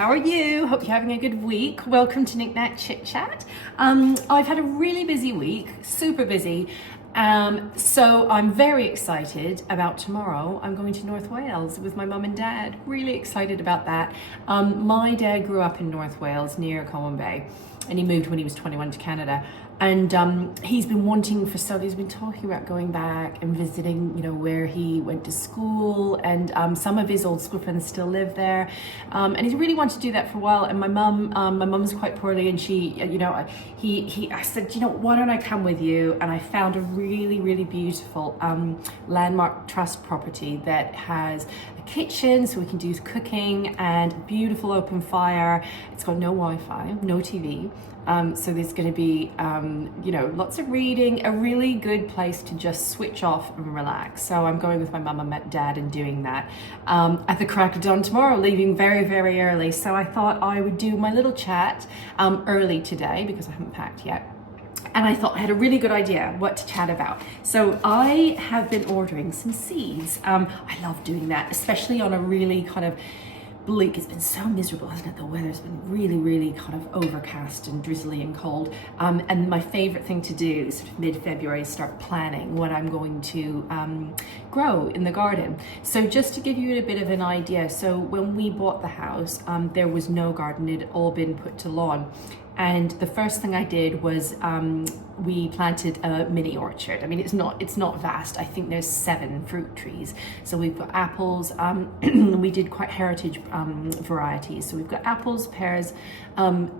how are you? Hope you're having a good week. Welcome to Knick Knack Chit Chat. I've had a really busy week, super busy. So I'm very excited about tomorrow. I'm going to North Wales with my mum and dad. Really excited about that. My dad grew up in North Wales near Colwyn Bay, and he moved when he was 21 to Canada. And he's been wanting for so, he's been talking about going back and visiting, you know, where he went to school, and some of his old school friends still live there. And he's really wanted to do that for a while. And my mum's quite poorly, and she, you know, I said, you know, why don't I come with you? And I found a really, really beautiful landmark trust property that has a kitchen, so we can do cooking, and beautiful open fire. It's got no Wi-Fi, no TV. So there's going to be, you know, lots of reading, a really good place to just switch off and relax. So I'm going with my mum and dad and doing that at the crack of dawn tomorrow, leaving very, very early. So I thought I would do my little chat early today because I haven't packed yet. And I thought I had a really good idea what to chat about. So I have been ordering some seeds. I love doing that, especially on a really kind of bleak. It's been so miserable, hasn't it? The weather's been really, really kind of overcast and drizzly and cold. And my favorite thing to do sort of mid-February is start planning what I'm going to grow in the garden. So just to give you a bit of an idea, so when we bought the house, there was no garden. It had all been put to lawn. And the first thing I did was we planted a mini orchard. I mean, it's not vast. I think there's 7 fruit trees. So we've got apples. We did quite heritage varieties. So we've got apples, pears,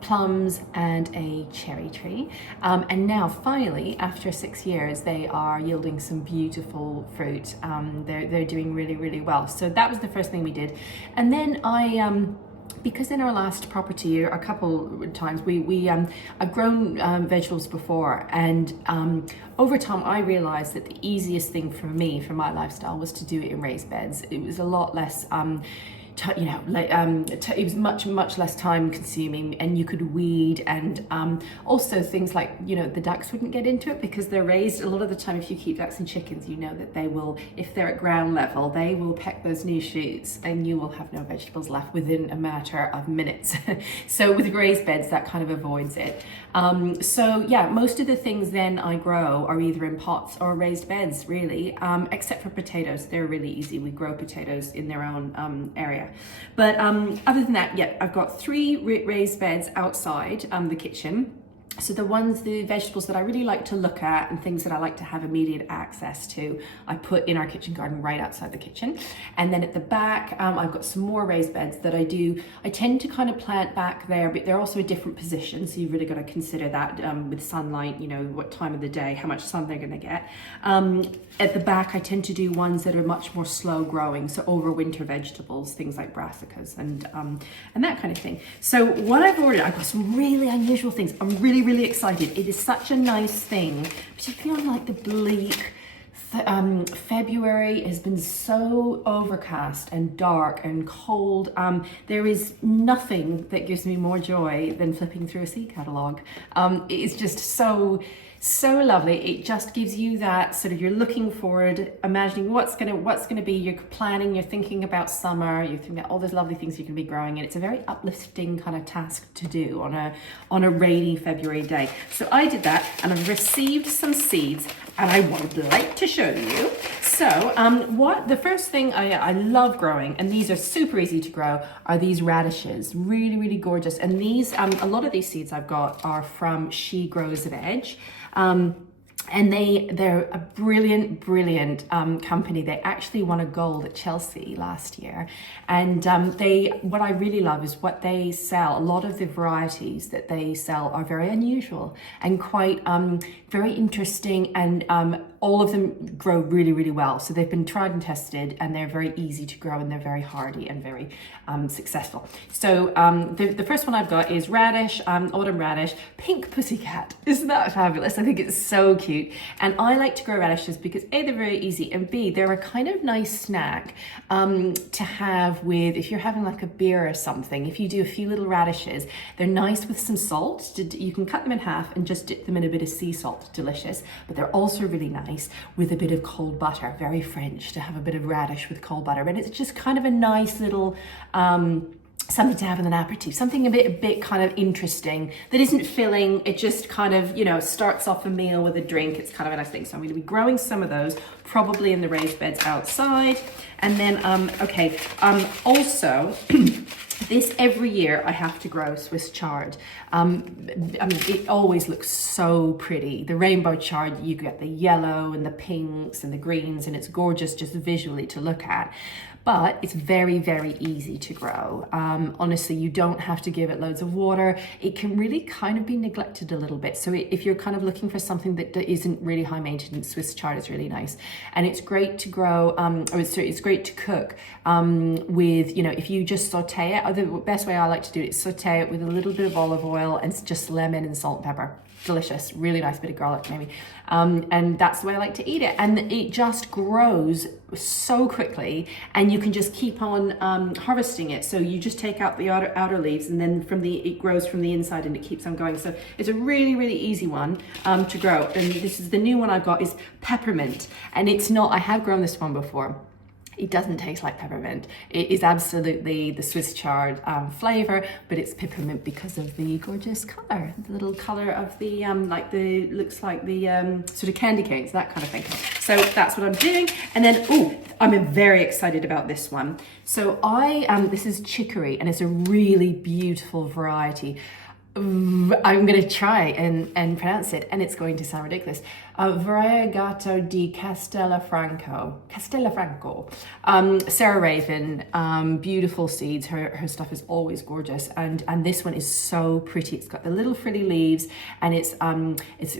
plums, and a cherry tree. And now, finally, after 6 years, they are yielding some beautiful fruit. They're doing really, really well. So that was the first thing we did. And then because in our last property, a couple of times, I've grown vegetables before, and over time I realized that the easiest thing for me, for my lifestyle, was to do it in raised beds. It was a lot less it was much less time consuming, and you could weed, and also things like, you know, the ducks wouldn't get into it because they're raised. A lot of the time, if you keep ducks and chickens, you know that they will, if they're at ground level, they will peck those new shoots, and you will have no vegetables left within a matter of minutes. So with raised beds, that kind of avoids it. So yeah, most of the things then I grow are either in pots or raised beds, really, except for potatoes. They're really easy. We grow potatoes in their own area. But other than that, yeah, I've got 3 raised beds outside the kitchen. So the vegetables that I really like to look at and things that I like to have immediate access to, I put in our kitchen garden right outside the kitchen. And then at the back, I've got some more raised beds that I tend to kind of plant back there, but they're also a different position. So you've really got to consider that with sunlight, you know, what time of the day, how much sun they're going to get. At the back, I tend to do ones that are much more slow growing. So overwinter vegetables, things like brassicas and that kind of thing. So what I've ordered, I've got some really unusual things. I'm really excited. It is such a nice thing, particularly on like the bleak February has been so overcast and dark and cold. There is nothing that gives me more joy than flipping through a seed catalogue. It's just so lovely. It just gives you that sort of, you're looking forward, imagining what's gonna be, you're planning, you're thinking about summer, you're thinking about all those lovely things you can be growing, and it's a very uplifting kind of task to do on a rainy February day. So I did that, and I've received some seeds, and I would like to show you. So the first thing I love growing, and these are super easy to grow, are these radishes. Really gorgeous. And these, a lot of these seeds I've got are from She Grow Veg. And they're a brilliant company. They actually won a gold at Chelsea last year. And what I really love is what they sell. A lot of the varieties that they sell are very unusual and quite very interesting, and all of them grow really well. So they've been tried and tested, and they're very easy to grow, and they're very hardy and very successful. So the first one I've got is radish, autumn radish, pink pussycat. Isn't that fabulous? I think it's so cute. And I like to grow radishes because A, they're very easy, and B, they're a kind of nice snack to have with, if you're having like a beer or something. If you do a few little radishes, they're nice with some salt. You can cut them in half and just dip them in a bit of sea salt. Delicious. But they're also really nice with a bit of cold butter. Very French to have a bit of radish with cold butter. And it's just kind of a nice little something to have in an aperitif, something a bit kind of interesting that isn't filling. It just kind of, you know, starts off a meal with a drink. It's kind of a nice thing. So I'm going to be growing some of those, probably in the raised beds outside. And then, also, this every year I have to grow Swiss chard. I mean, it always looks so pretty. The rainbow chard, you get the yellow and the pinks and the greens, and it's gorgeous just visually to look at. But it's very, very easy to grow. Honestly, you don't have to give it loads of water. It can really kind of be neglected a little bit. So if you're kind of looking for something that isn't really high maintenance, Swiss chard is really nice. And it's great to grow, it's great to cook with, you know, if you just saute it. The best way I like to do it is saute it with a little bit of olive oil and just lemon and salt and pepper. Delicious, really nice bit of garlic maybe. And that's the way I like to eat it. And it just grows so quickly, and you can just keep on harvesting it. So you just take out the outer leaves, and then it grows from the inside, and it keeps on going. So it's a really, really easy one to grow. And this is the new one I got, is peppermint. And it's not, I have grown this one before. It doesn't taste like peppermint. It is absolutely the Swiss chard flavor, but it's peppermint because of the gorgeous color, the little color of the, looks like the sort of candy canes, that kind of thing. So that's what I'm doing. And then, I'm very excited about this one. So this is chicory, and it's a really beautiful variety. I'm going to try and pronounce it, and it's going to sound ridiculous. Variegato di Castellafranco. Sarah Raven, beautiful seeds. Her stuff is always gorgeous, and this one is so pretty. It's got the little frilly leaves, and it's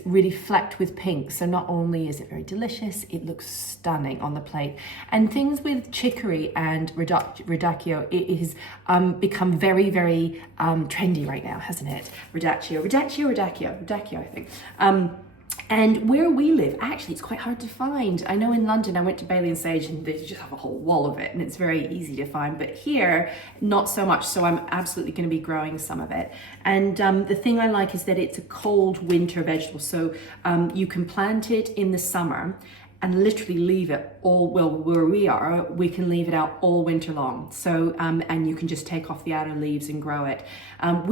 really flecked with pink. So not only is it very delicious, it looks stunning on the plate. And things with chicory and radicchio, it has become very, very trendy right now, hasn't it? Radicchio, I think. And where we live, actually, it's quite hard to find. I know in London, I went to Bailey and Sage, and they just have a whole wall of it, and it's very easy to find. But here, not so much. So I'm absolutely going to be growing some of it. And the thing I like is that it's a cold winter vegetable. So you can plant it in the summer and literally leave it where we are, we can leave it out all winter long. So, and you can just take off the outer leaves and grow it. Our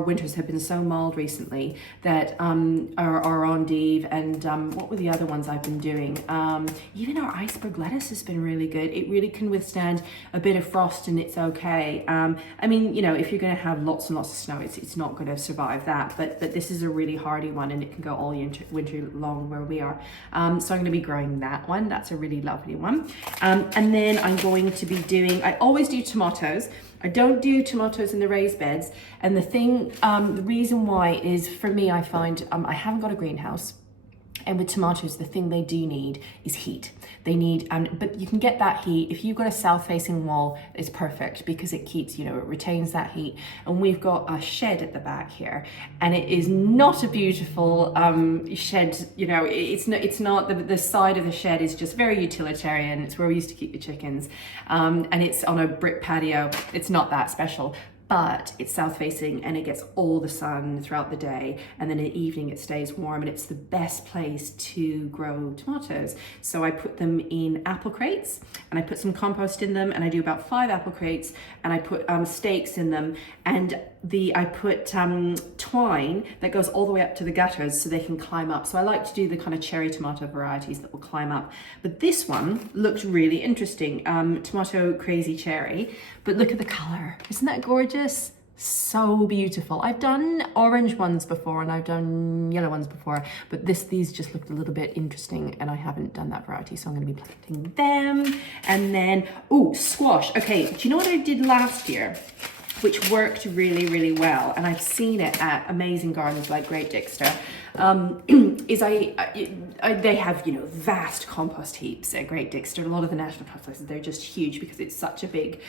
winters have been so mild recently that our endive and what were the other ones I've been doing? Even our iceberg lettuce has been really good. It really can withstand a bit of frost, and it's okay. If you're gonna have lots and lots of snow, it's not gonna survive that, but this is a really hardy one, and it can go all winter long where we are. So I'm going to be growing that one. That's a really lovely one. And then I'm going to be doing, I always do tomatoes. I don't do tomatoes in the raised beds. And the reason why is, for me, I find I haven't got a greenhouse. And with tomatoes, the thing they do need is heat. They need, but you can get that heat. If you've got a south-facing wall, it's perfect because it keeps, it retains that heat. And we've got a shed at the back here, and it is not a beautiful shed. It's not, the side of the shed is just very utilitarian. It's where we used to keep the chickens. And it's on a brick patio. It's not that special. But it's south facing, and it gets all the sun throughout the day, and then in the evening it stays warm, and it's the best place to grow tomatoes. So I put them in apple crates, and I put some compost in them, and I do about 5 apple crates, and I put stakes in them, and I put twine that goes all the way up to the gutters so they can climb up. So I like to do the kind of cherry tomato varieties that will climb up. But this one looks really interesting, tomato crazy cherry. But look at the color, isn't that gorgeous? So beautiful. I've done orange ones before, and I've done yellow ones before, but these just looked a little bit interesting, and I haven't done that variety, so I'm going to be planting them. And then, squash. Okay, do you know what I did last year, which worked really, really well, and I've seen it at amazing gardens like Great Dixter, is they have, vast compost heaps at Great Dixter. A lot of the national trust places, they're just huge because it's such a big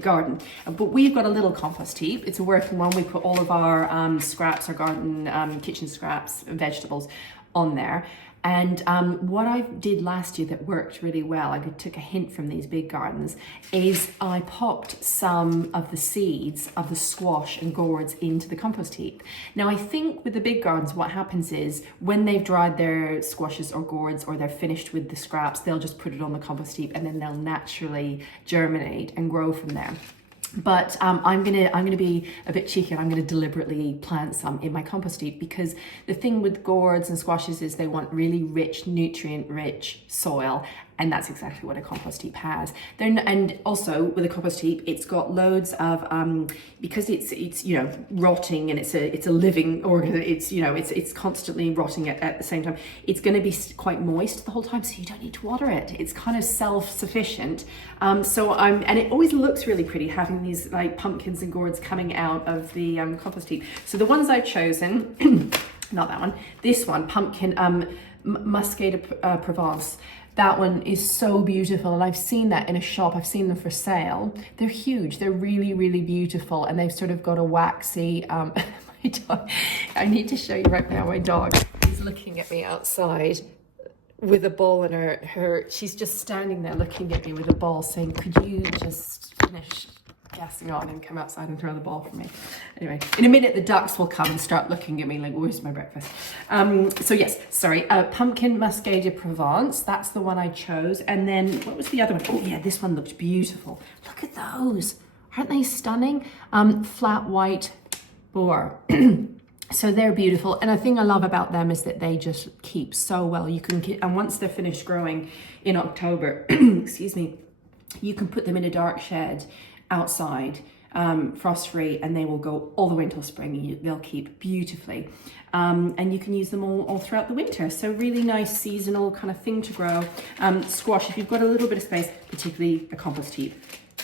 garden. But we've got a little compost heap. It's a working one. We put all of our scraps, our garden kitchen scraps, vegetables on there. And what I did last year that worked really well, I took a hint from these big gardens, is I popped some of the seeds of the squash and gourds into the compost heap. Now I think with the big gardens, what happens is when they've dried their squashes or gourds, or they're finished with the scraps, they'll just put it on the compost heap and then they'll naturally germinate and grow from there. But I'm gonna be a bit cheeky, and I'm gonna deliberately plant some in my compost heap, because the thing with gourds and squashes is they want really rich, nutrient-rich soil, and that's exactly what a compost heap has. And also with a compost heap, it's got loads of because it's you know, rotting, and it's a living organ. It's constantly rotting at the same time. It's going to be quite moist the whole time, so you don't need to water it. It's kind of self-sufficient. And it always looks really pretty having these like pumpkins and gourds coming out of the compost heap. So the ones I've chosen, not that one, this one, pumpkin Muscade de Provence. That one is so beautiful, and I've seen that in a shop. I've seen them for sale. They're huge. They're really, really beautiful, and they've sort of got a waxy. My dog. I need to show you right now. My dog is looking at me outside with a ball in her. She's just standing there looking at me with a ball, saying, "Could you just finish gassing on and come outside and throw the ball for me?" Anyway, in a minute the ducks will come and start looking at me like, "Where's my breakfast?" So yes, sorry, pumpkin Muscade de Provence, that's the one I chose. And then what was the other one? Oh yeah, this one looked beautiful. Look at those, aren't they stunning? Flat white boar. So they're beautiful, and the thing I love about them is that they just keep so well. You can get, and once they're finished growing in October, excuse me, you can put them in a dark shed outside, frost-free, and they will go all the way until spring. They'll keep beautifully, and you can use them all throughout the winter. So really nice seasonal kind of thing to grow. Squash, if you've got a little bit of space, particularly a compost heap,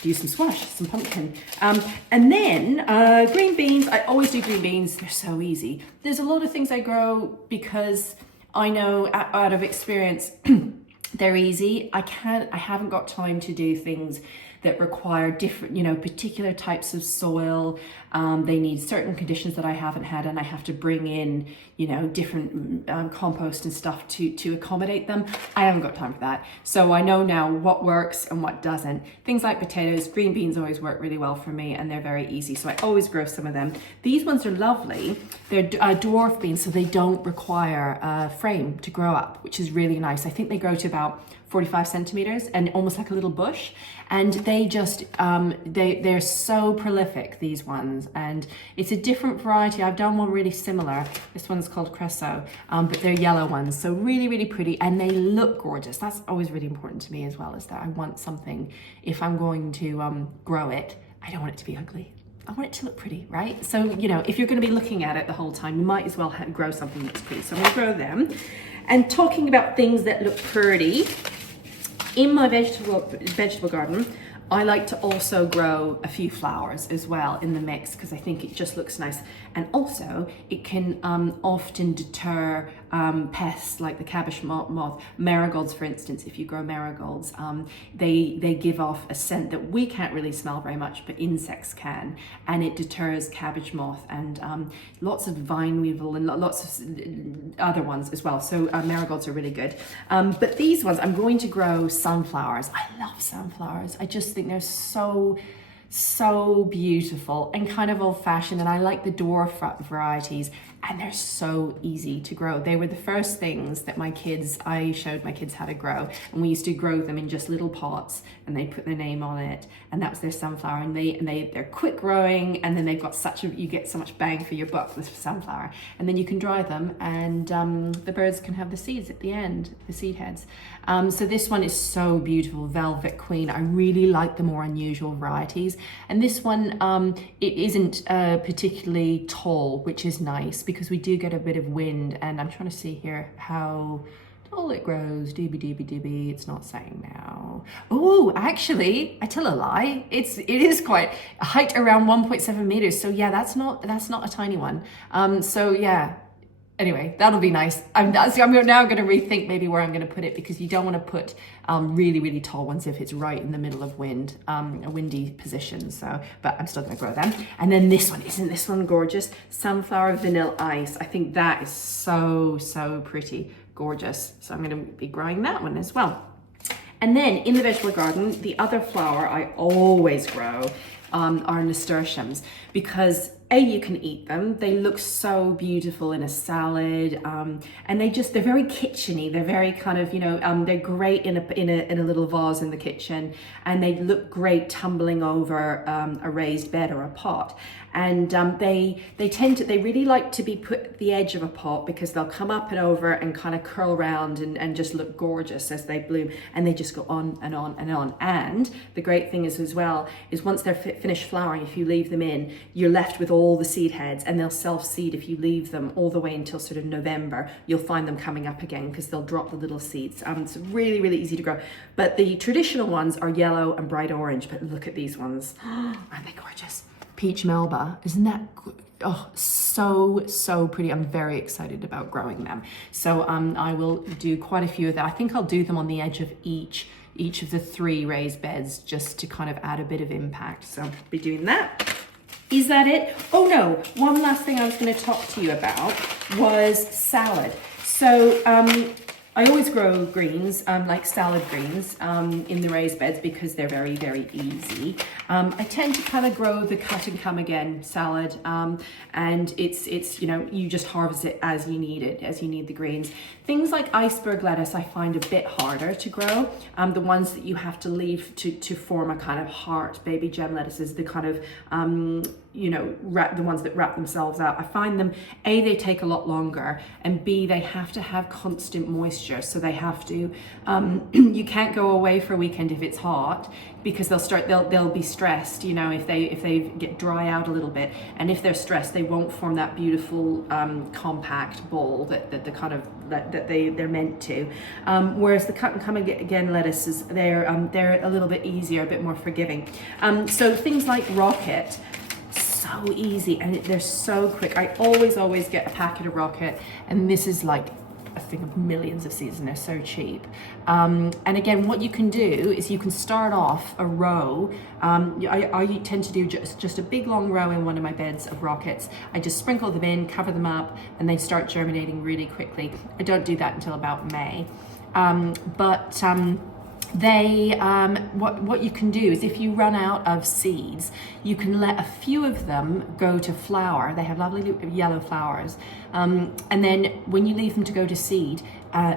use some squash, some pumpkin. And then green beans. I always do green beans. They're so easy. There's a lot of things I grow because I know out of experience they're easy. I haven't got time to do things that require different, particular types of soil. They need certain conditions that I haven't had, and I have to bring in, different compost and stuff to accommodate them. I haven't got time for that. So I know now what works and what doesn't. Things like potatoes, green beans always work really well for me, and they're very easy. So I always grow some of them. These ones are lovely. They're dwarf beans, so they don't require a frame to grow up, which is really nice. I think they grow to about 45 centimeters and almost like a little bush. And they just, they're so prolific, these ones. And it's a different variety. I've done one really similar. This one's called Cresso, but they're yellow ones. So really, really pretty, and they look gorgeous. That's always really important to me as well, is that I want something, if I'm going to grow it, I don't want it to be ugly. I want it to look pretty, right? So, if you're going to be looking at it the whole time, you might as well grow something that's pretty. So I'm going to grow them. And talking about things that look pretty, in my vegetable garden, I like to also grow a few flowers as well in the mix, because I think it just looks nice. And also it can often deter pests like the cabbage moth. Marigolds, for instance, if you grow marigolds, they give off a scent that we can't really smell very much, but insects can, and it deters cabbage moth and lots of vine weevil and lots of other ones as well. So marigolds are really good. But these ones, I'm going to grow sunflowers. I love sunflowers. I just think they're so beautiful and kind of old-fashioned, and I like the dwarf varieties, and they're so easy to grow. They were the first things that I showed my kids how to grow, and we used to grow them in just little pots, and they put their name on it, and that was their sunflower. And they're quick growing, and then they've got you get so much bang for your buck with sunflower, and then you can dry them, and the birds can have the seeds at the end, the seed heads. So this one is so beautiful, Velvet Queen. I really like the more unusual varieties, and this one it isn't particularly tall, which is nice because we do get a bit of wind. And I'm trying to see here how tall it grows. Doobie. It's not saying now. Oh, actually, I tell a lie. It is quite a height around 1.7 meters. So yeah, that's not a tiny one. So yeah, Anyway, that'll be nice. I'm now going to rethink maybe where I'm going to put it, because you don't want to put really, really tall ones if it's right in the middle of a windy position. So, but I'm still going to grow them. And then this one, isn't this one gorgeous? Sunflower vanilla ice. I think that is so, so pretty, gorgeous. So I'm going to be growing that one as well. And then in the vegetable garden, the other flower I always grow are nasturtiums, because you can eat them. They look so beautiful in a salad, and they're very kitcheny. They're very kind of, they're great in a little vase in the kitchen, and they look great tumbling over a raised bed or a pot. And they really like to be put at the edge of a pot, because they'll come up and over and kind of curl around and just look gorgeous as they bloom, and they just go on and on and on. And the great thing is as well is once they're finished flowering, if you leave them in, you're left with all the seed heads, and they'll self-seed if you leave them all the way until sort of November. You'll find them coming up again because they'll drop the little seeds. It's really, really easy to grow. But the traditional ones are yellow and bright orange, but look at these ones. Aren't they gorgeous? Peach Melba, isn't that so pretty? I'm very excited about growing them. So I will do quite a few of that. I think I'll do them on the edge of each of the 3 raised beds, just to kind of add a bit of impact. So I'll be doing that. Is that it? Oh no, one last thing I was going to talk to you about was salad. So I always grow greens, like salad greens, in the raised beds, because they're very, very easy. I tend to kind of grow the cut and come again salad, and it's you just harvest it as you need it, as you need the greens. Things like iceberg lettuce I find a bit harder to grow. The ones that you have to leave to form a kind of heart, baby gem lettuces, the kind of the ones that wrap themselves out. I find them, A, they take a lot longer, and B, they have to have constant moisture. So they have to, you can't go away for a weekend if it's hot, because they'll be stressed, if they get dry out a little bit. And if they're stressed, they won't form that beautiful compact ball that they're meant to. Whereas the cut and come again lettuces, they're a little bit easier, a bit more forgiving. So things like rocket, so easy, and they're so quick. I always get a packet of rocket, and this is like a thing of millions of seeds, and they're so cheap. And again, what you can do is you can start off a row. I tend to do just a big long row in one of my beds of rockets. I just sprinkle them in, cover them up, and they start germinating really quickly. I don't do that until about May. What you can do is, if you run out of seeds, you can let a few of them go to flower. They have lovely yellow flowers, and then when you leave them to go to seed,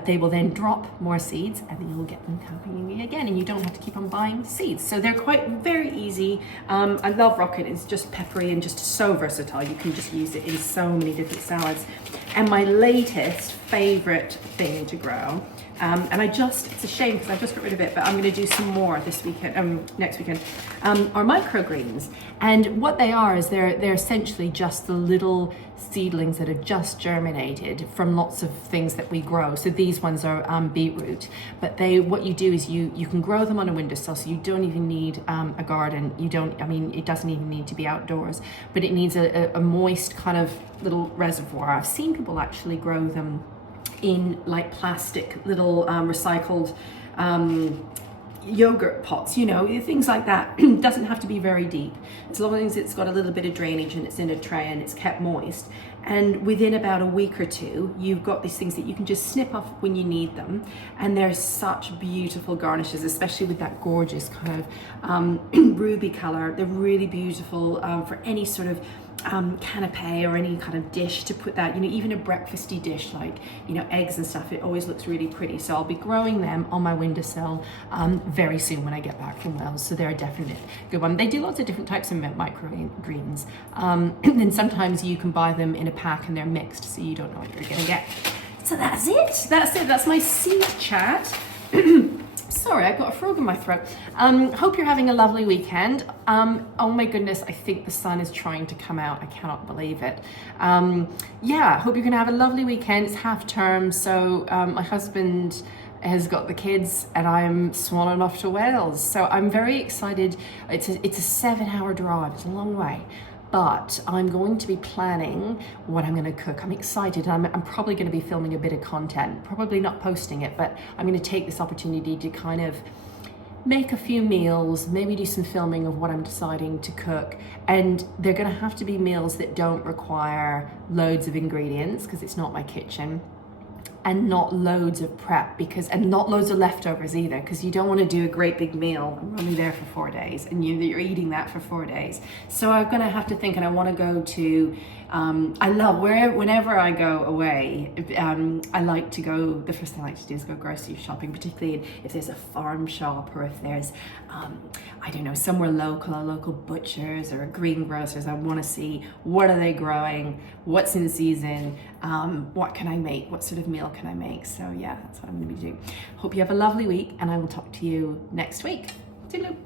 they will then drop more seeds, and then you'll get them coming again, and you don't have to keep on buying seeds. So they're very easy. I love rocket. It's just peppery and just so versatile. You can just use it in so many different salads. And my latest favorite thing to grow, and it's a shame because I just got rid of it, but I'm going to do some more this weekend, next weekend, are microgreens. And what they are is they're essentially just the little seedlings that are just germinated from lots of things that we grow. So these ones are beetroot, but what you do is you can grow them on a windowsill, so you don't even need a garden. It doesn't even need to be outdoors, but it needs a moist kind of little reservoir. I've seen people actually grow them in like plastic little recycled yogurt pots, things like that. It doesn't have to be very deep, as long as it's got a little bit of drainage and it's in a tray and it's kept moist. And within about a week or two, you've got these things that you can just snip off when you need them, and they're such beautiful garnishes, especially with that gorgeous kind of ruby color. They're really beautiful for any sort of canapé or any kind of dish to put that, even a breakfasty dish like eggs and stuff. It always looks really pretty. So I'll be growing them on my windowsill very soon when I get back from Wales. So they're a definite good one. They do lots of different types of microgreens, and then sometimes you can buy them in a pack and they're mixed, so you don't know what you're gonna get. So that's it. That's my seed chat. Sorry, I've got a frog in my throat. Hope you're having a lovely weekend. Oh my goodness, I think the sun is trying to come out. I cannot believe it. Hope you're gonna have a lovely weekend. It's half term, so my husband has got the kids and I'm swanning off to Wales. So I'm very excited. It's a 7-hour drive. It's a long way. but I'm going to be planning what I'm going to cook. I'm excited. I'm probably going to be filming a bit of content, probably not posting it, but I'm going to take this opportunity to kind of make a few meals, maybe do some filming of what I'm deciding to cook. And they're going to have to be meals that don't require loads of ingredients, because it's not my kitchen, and not loads of prep, and not loads of leftovers either, because you don't want to do a great big meal. I'm only there for 4 days, and you're eating that for 4 days. So I'm going to have to think, and I want to go to, whenever I go away, I like to go, the first thing I like to do is go grocery shopping, particularly if there's a farm shop, or if there's, I don't know, somewhere local, a local butcher's or a greengrocer's. I want to see, what are they growing, what's in season, what can I make, what sort of meal can I make. So yeah, that's what I'm going to be doing. Hope you have a lovely week, and I will talk to you next week. Toodaloo.